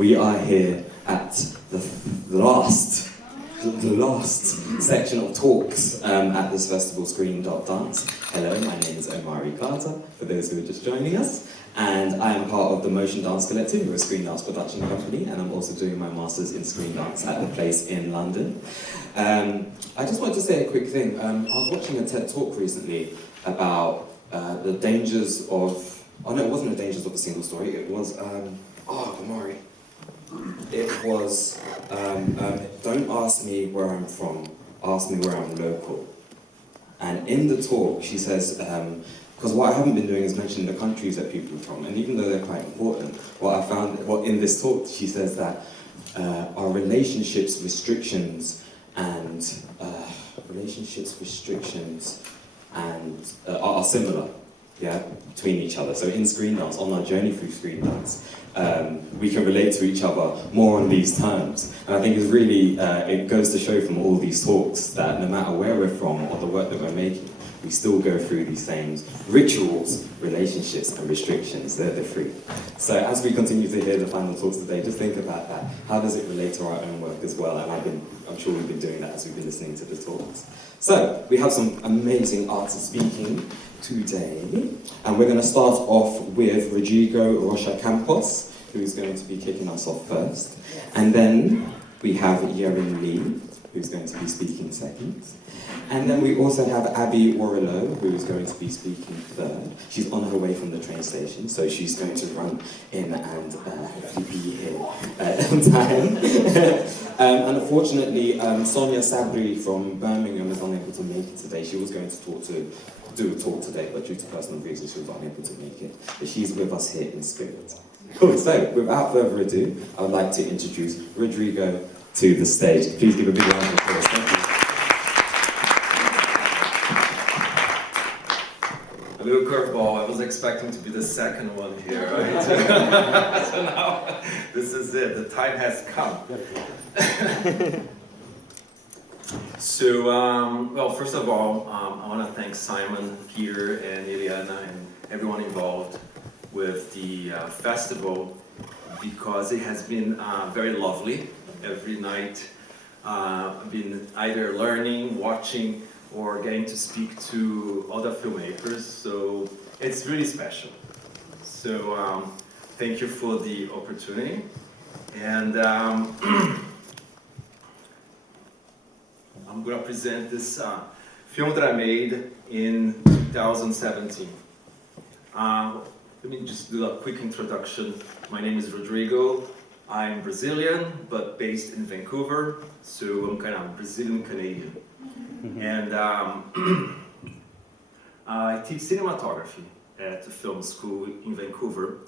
We are here at the last section of talks at this festival, Screen.Dance. Hello, my name is Omari Carter, for those who are just joining us, and I am part of the Motion Dance Collective. We're a screen dance production company, and I'm also doing my Masters in Screen Dance at the place in London. I just wanted to say a quick thing. I was watching a TED Talk recently about the dangers of... Oh no, it wasn't the dangers of a single story, it was... Omari. It was, don't ask me where I'm from, ask me where I'm local. And in the talk, she says, because what I haven't been doing is mentioning the countries that people are from, and even though they're quite important, in this talk, she says that our relationships restrictions are similar, yeah, between each other. So in Screen Dance, on our journey through Screen Dance, we can relate to each other more on these terms. And I think it's really, it goes to show from all these talks that no matter where we're from or the work that we're making, we still go through these same rituals, relationships, and restrictions. They're the three. So as we continue to hear the final talks today, just think about that. How does it relate to our own work as well? And I'm sure we've been doing that as we've been listening to the talks. So we have some amazing artists speaking today, and we're going to start off with Rodrigo Rocha-Campos, who's going to be kicking us off first, and then we have Yerin Lee, who's going to be speaking second, and then we also have Abby Warrillow, who is going to be speaking third. She's on her way from the train station, so she's going to run in and hopefully be here on time. And unfortunately, Sonia Sabri from Birmingham is unable to make it today. She was going to do a talk today, but due to personal reasons, she was unable to make it. But she's with us here in spirit. Cool, so without further ado, I would like to introduce Rodrigo to the stage. Please give a big round of applause. Thank you. A little curveball. I was expecting to be the second one here, right? So now, this is it. The time has come. So, well, first of all, I want to thank Simon here and Iliana and everyone involved with the festival, because it has been very lovely. Every night I've been either learning, watching, or getting to speak to other filmmakers, so it's really special. So thank you for the opportunity. And I'm going to present this film that I made in 2017. Let me just do a quick introduction. My name is Rodrigo. I'm Brazilian, but based in Vancouver, so I'm kind of Brazilian-Canadian. And I teach cinematography at a film school in Vancouver.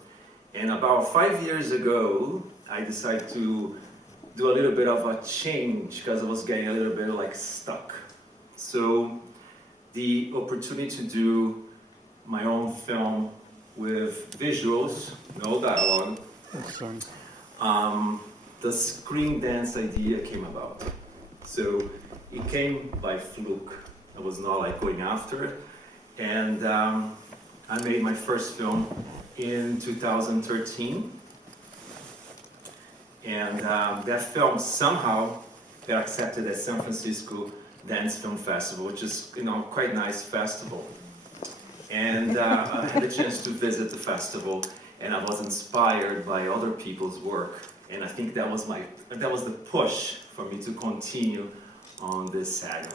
And about 5 years ago, I decided to do a little bit of a change because I was getting a little bit like stuck. So the opportunity to do my own film with visuals, no dialogue, the Screen.Dance idea came about. So it came by fluke. I was not like going after it. And I made my first film in 2013. And that film somehow got accepted at San Francisco Dance Film Festival, which is, quite nice festival. And I had a chance to visit the festival, and I was inspired by other people's work. And I think that was the push for me to continue on this saga.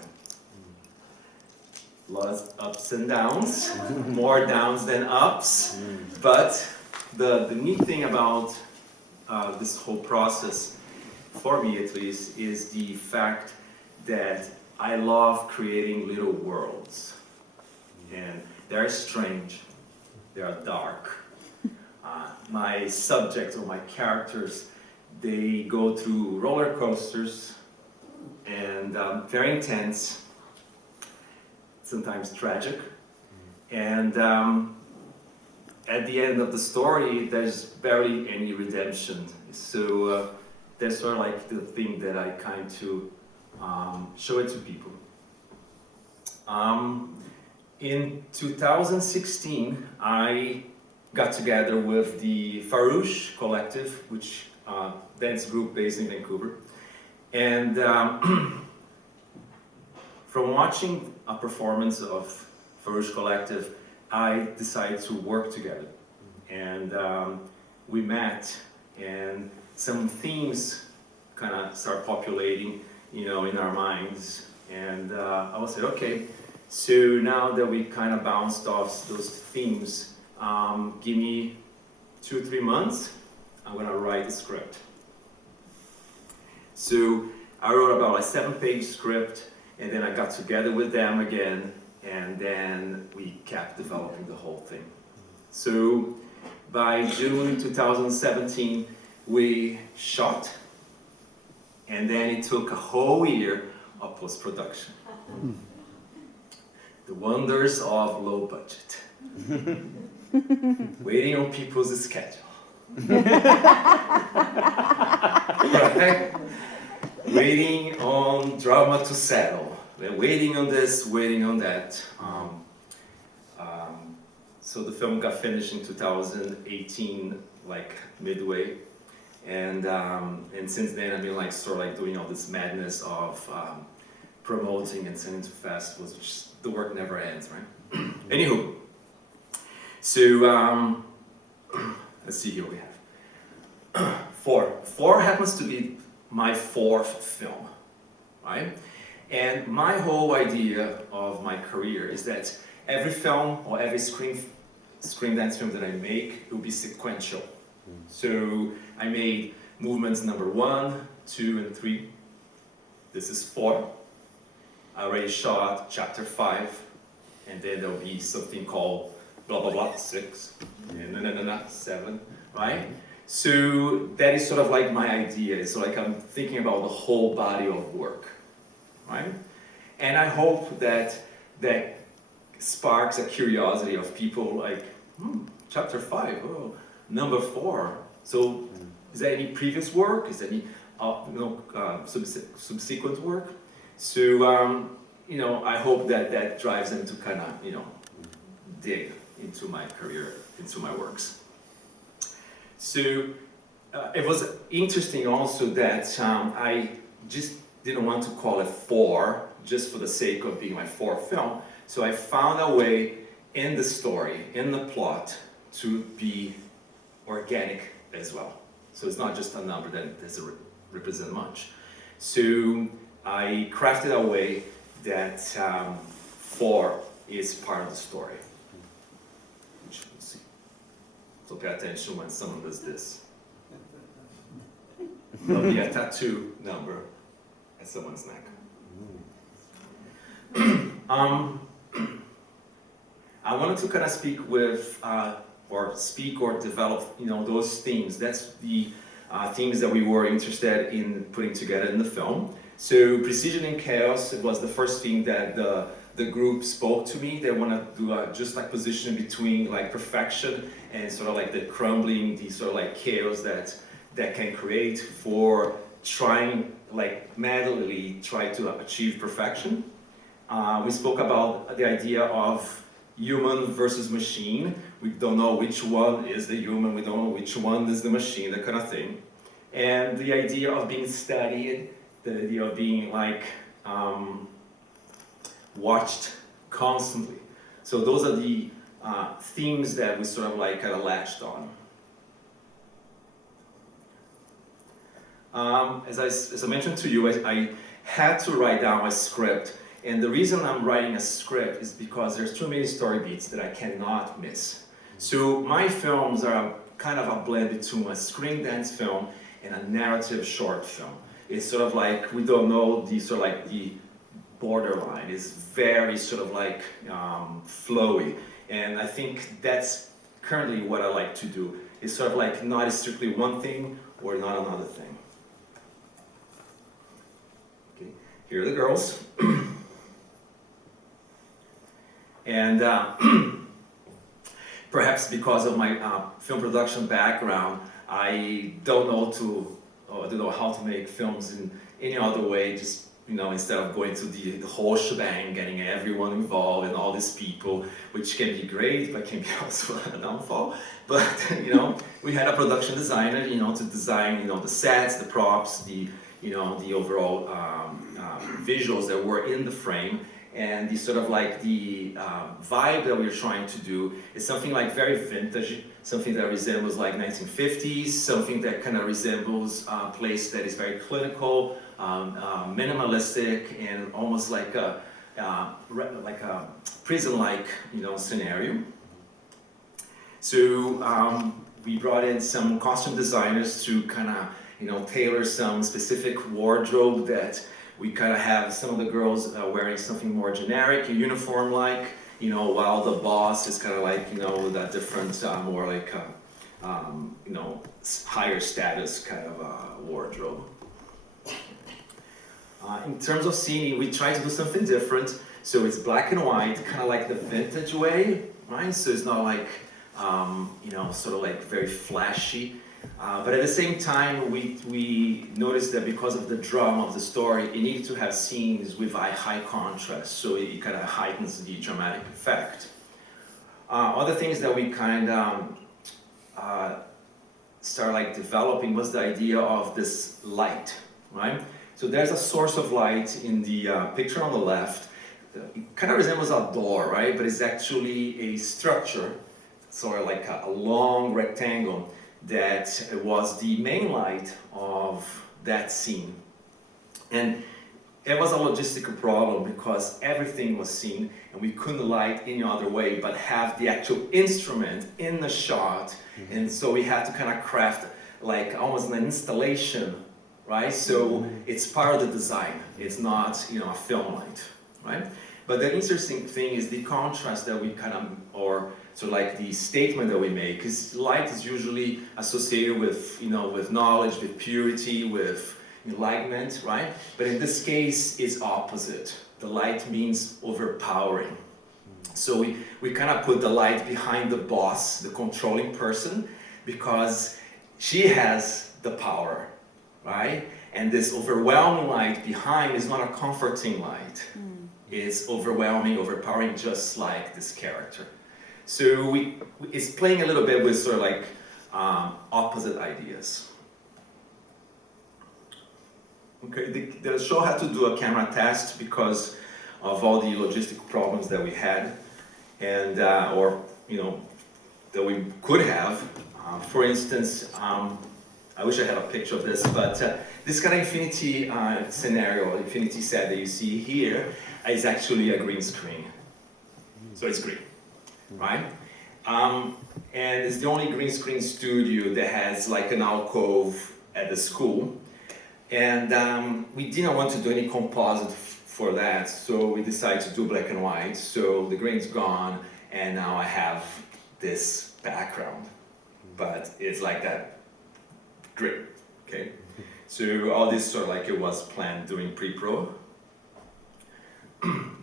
A lot of ups and downs, more downs than ups. But the neat thing about this whole process, for me at least, is the fact that I love creating little worlds. And they're strange, they are dark. My subjects or my characters, they go through roller coasters and very intense, sometimes tragic. And at the end of the story, there's barely any redemption. So that's sort of like the thing that I kind to show it to people. In 2016, I got together with the Farouche collective, which dance group based in Vancouver. And from watching a performance of Farouche Collective, I decided to work together. And we met, and some themes kind of start populating, in our minds. And I was like, okay, so now that we kind of bounced off those themes, give me 2-3 months, I'm gonna write a script. So I wrote about a 7-page script, and then I got together with them again, and then we kept developing the whole thing. So by June 2017, we shot, and then it took a whole year of post-production. The wonders of low budget. Waiting on people's schedule. Right? Waiting on drama to settle. Waiting on this, waiting on that. So the film got finished in 2018, like midway. And since then I've been sort of doing all this madness of promoting and sending to festivals, which the work never ends, right? Anywho, so let's see, here we have four happens to be my 4th film, right? And my whole idea of my career is that every film or every Screen.Dance film that I make will be sequential. So I made movements number 1, 2, and 3. This is 4. I already shot chapter 5, and then there'll be something called blah blah blah 6, and 7, right? So that is sort of like my idea. So I'm thinking about the whole body of work, right? And I hope that sparks a curiosity of people chapter 5, oh, number 4. So is there any previous work? Is there any subsequent work? So I hope that drives them to kind of dig into my career, into my works. So it was interesting also that I just didn't want to call it 4 just for the sake of being my 4th film. So I found a way in the story, in the plot, to be organic as well. So it's not just a number that doesn't represent much. So I crafted a way that 4 is part of the story. Which we'll see. So pay attention when someone does this. There'll be a tattoo number at someone's neck. I wanted to kind of speak with, or develop, those themes. That's the themes that we were interested in putting together in the film. So precision and chaos was the first thing that the group spoke to me. They want to do just position between perfection and sort of the crumbling, the sort of chaos that can create for trying madly try to achieve perfection. We spoke about the idea of human versus machine. We don't know which one is the human, we don't know which one is the machine, that kind of thing. And the idea of being studied, the idea of being watched constantly. So those are the themes that we sort of kind of latched on. As I mentioned to you, I had to write down a script. And the reason I'm writing a script is because there's too many story beats that I cannot miss. So my films are kind of a blend between a Screen.Dance film and a narrative short film. It's sort of we don't know the borderline. It's very sort of flowy. And I think that's currently what I like to do. It's sort of not strictly one thing or not another thing. Okay, here are the girls. And perhaps because of my film production background, I don't know how to make films in any other way, just instead of going to the whole shebang, getting everyone involved and all these people, which can be great, but can be also a downfall. But, we had a production designer, to design, the sets, the props, the overall visuals that were in the frame. And the sort of like the vibe that we're trying to do is something like very vintage, something that resembles like 1950s, something that kind of resembles a place that is very clinical, minimalistic, and almost like a prison-like scenario. So we brought in some costume designers to kind of tailor some specific wardrobe that we kind of have some of the girls wearing something more generic, uniform-like, while the boss is kind of like, with a different, more like, higher status kind of wardrobe. In terms of scening, we try to do something different. So it's black and white, kind of like the vintage way, right? So it's not like, sort of like very flashy. But at the same time, we noticed that because of the drama of the story, it needed to have scenes with a high contrast, so it kind of heightens the dramatic effect. Other things that we kind of started like developing was the idea of this light, right? So there's a source of light in the picture on the left. It kind of resembles a door, right? But it's actually a structure, sort of like a long rectangle that was the main light of that scene. And it was a logistical problem because everything was seen and we couldn't light any other way but have the actual instrument in the shot. And so we had to kind of craft like almost an installation, right? So it's part of the design. It's not, a film light, right? But the interesting thing is the contrast that we kind of, or so like the statement that we make, because light is usually associated with, with knowledge, with purity, with enlightenment, right? But in this case, it's opposite. The light means overpowering. So we kind of put the light behind the boss, the controlling person, because she has the power, right? And this overwhelming light behind is not a comforting light. It's overwhelming, overpowering, just like this character. So it's playing a little bit with sort of like opposite ideas. Okay, the show had to do a camera test because of all the logistic problems that we had, and that we could have. For instance, I wish I had a picture of this, but this kind of infinity scenario, infinity set that you see here, is actually a green screen. So it's green. Right? And it's the only green screen studio that has like an alcove at the school. And we didn't want to do any composite for that, so we decided to do black and white. So the green's gone, and now I have this background. But it's like that grid, okay? So all this sort of like it was planned during pre-pro.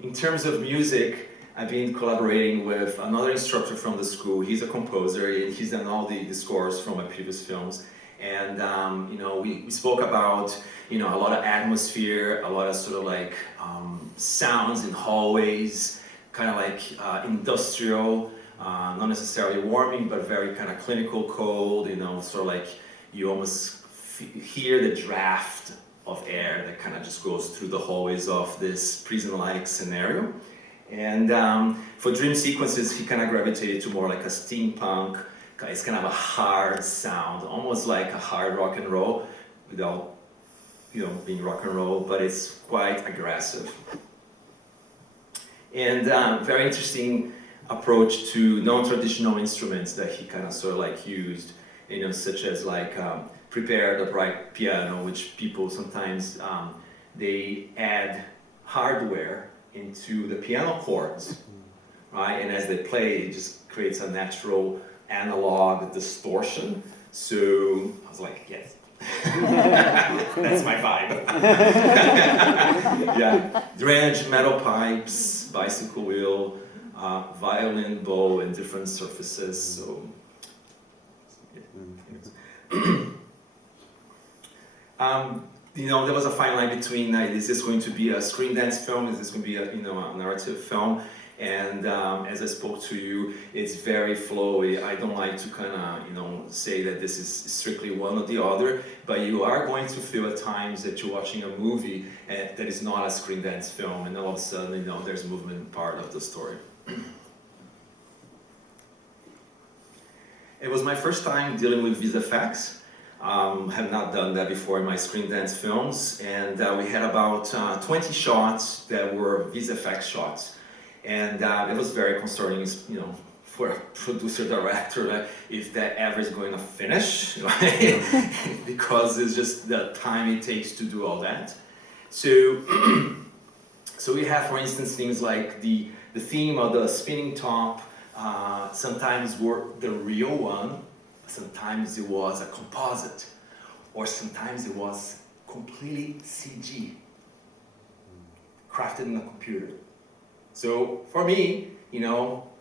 In terms of music, I've been collaborating with another instructor from the school. He's a composer, and he's done all the scores from my previous films. And we spoke about a lot of atmosphere, a lot of sort of like sounds in hallways, kind of like industrial, not necessarily warming, but very kind of clinical cold. Sort of like you almost hear the draft of air that kind of just goes through the hallways of this prison-like scenario. And for dream sequences, he kind of gravitated to more like a steampunk. It's kind of a hard sound, almost like a hard rock and roll, without being rock and roll, but it's quite aggressive. And very interesting approach to non-traditional instruments that he kind of sort of like used, such as like prepared upright piano, which people sometimes they add hardware into the piano chords, right? And as they play, it just creates a natural analog distortion. So I was like, yes, that's my vibe. Yeah, dredge, metal pipes, bicycle wheel, violin, bow, and different surfaces. So. Yeah. there was a fine line between is this going to be a screen dance film? Is this going to be a narrative film? And as I spoke to you, it's very flowy. I don't like to kind of say that this is strictly one or the other, but you are going to feel at times that you're watching a movie that is not a screen dance film, and all of a sudden there's movement part of the story. It was my first time dealing with VFX. Have not done that before in my screen dance films, and we had about 20 shots that were VFX shots. And it was very concerning, for a producer director, if that ever is going to finish, right? Because it's just the time it takes to do all that. So, so we have, for instance, things like the theme of the spinning top. Sometimes were the real one, sometimes it was a composite, or sometimes it was completely CG, crafted in a computer. So for me,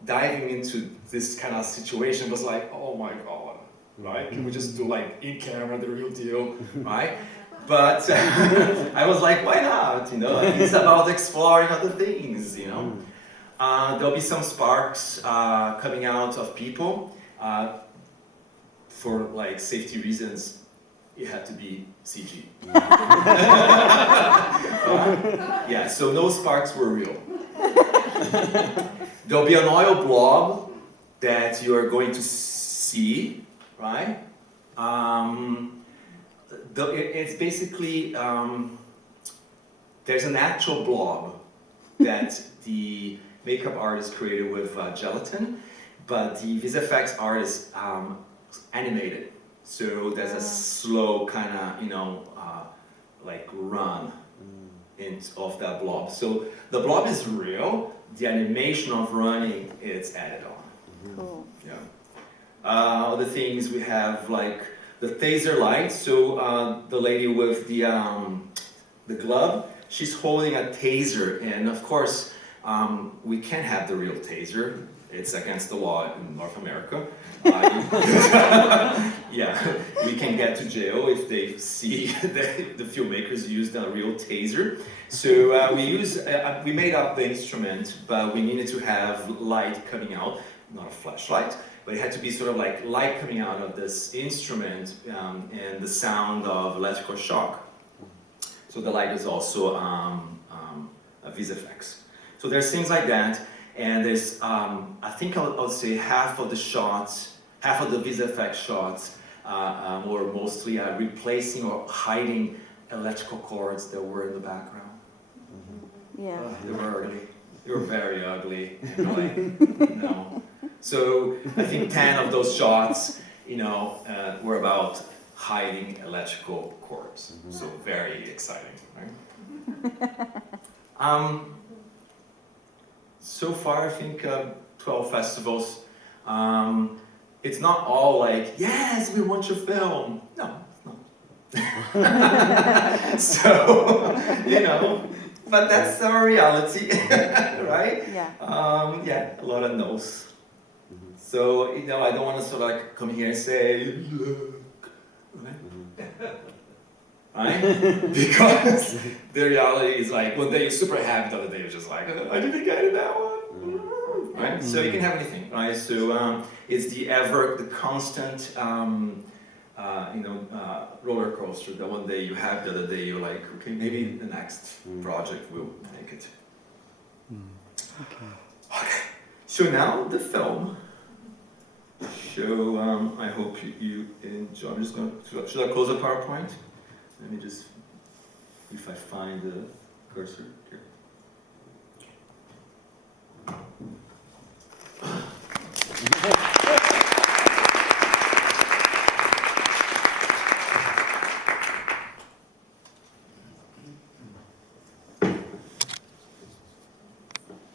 diving into this kind of situation was like, oh my God, right? Can we just do like in camera, the real deal, right? But I was like, why not? It's about exploring other things, There'll be some sparks coming out of people. For like safety reasons, it had to be CG. Yeah, so no sparks were real. There'll be an oil blob that you are going to see, right? It's basically, there's an actual blob that the makeup artist created with gelatin, but the VFX artist animated. So there's a slow kind of, like run of that blob. So the blob is real, the animation of running is added on. Cool. Yeah. Other things we have like the taser light. So the lady with the glove, she's holding a taser, and of course we can't have the real taser. It's against the law in North America. Yeah, we can get to jail if they see the filmmakers used a real taser. So we made up the instrument, but we needed to have light coming out, not a flashlight, but it had to be sort of like light coming out of this instrument and the sound of electrical shock. So the light is also a VFX. So there's things like that. And there's, I think I'll say half of the shots, half of the VFX shots were mostly replacing or hiding electrical cords that were in the background. Yeah. They were ugly. They were very ugly. No. So I think 10 of those shots, were about hiding electrical cords. So very exciting, right? So far, I think 12 festivals. It's not all like, yes, we want your film. No, it's not. So, but that's our reality, right? Yeah. Yeah, a lot of no's. So, I don't want to sort of like come here and say, look, right? Right? Because the reality is like, one day you're super happy, the other day you're just like, I didn't get it that one. Right? So you can have anything, right? So it's the constant, roller coaster that one day you have, the other day you're like, okay, maybe the next project will make it. Okay. So now the film. So I hope you enjoy. I'm just going to, should I close the PowerPoint? Let me just, if I find the cursor here.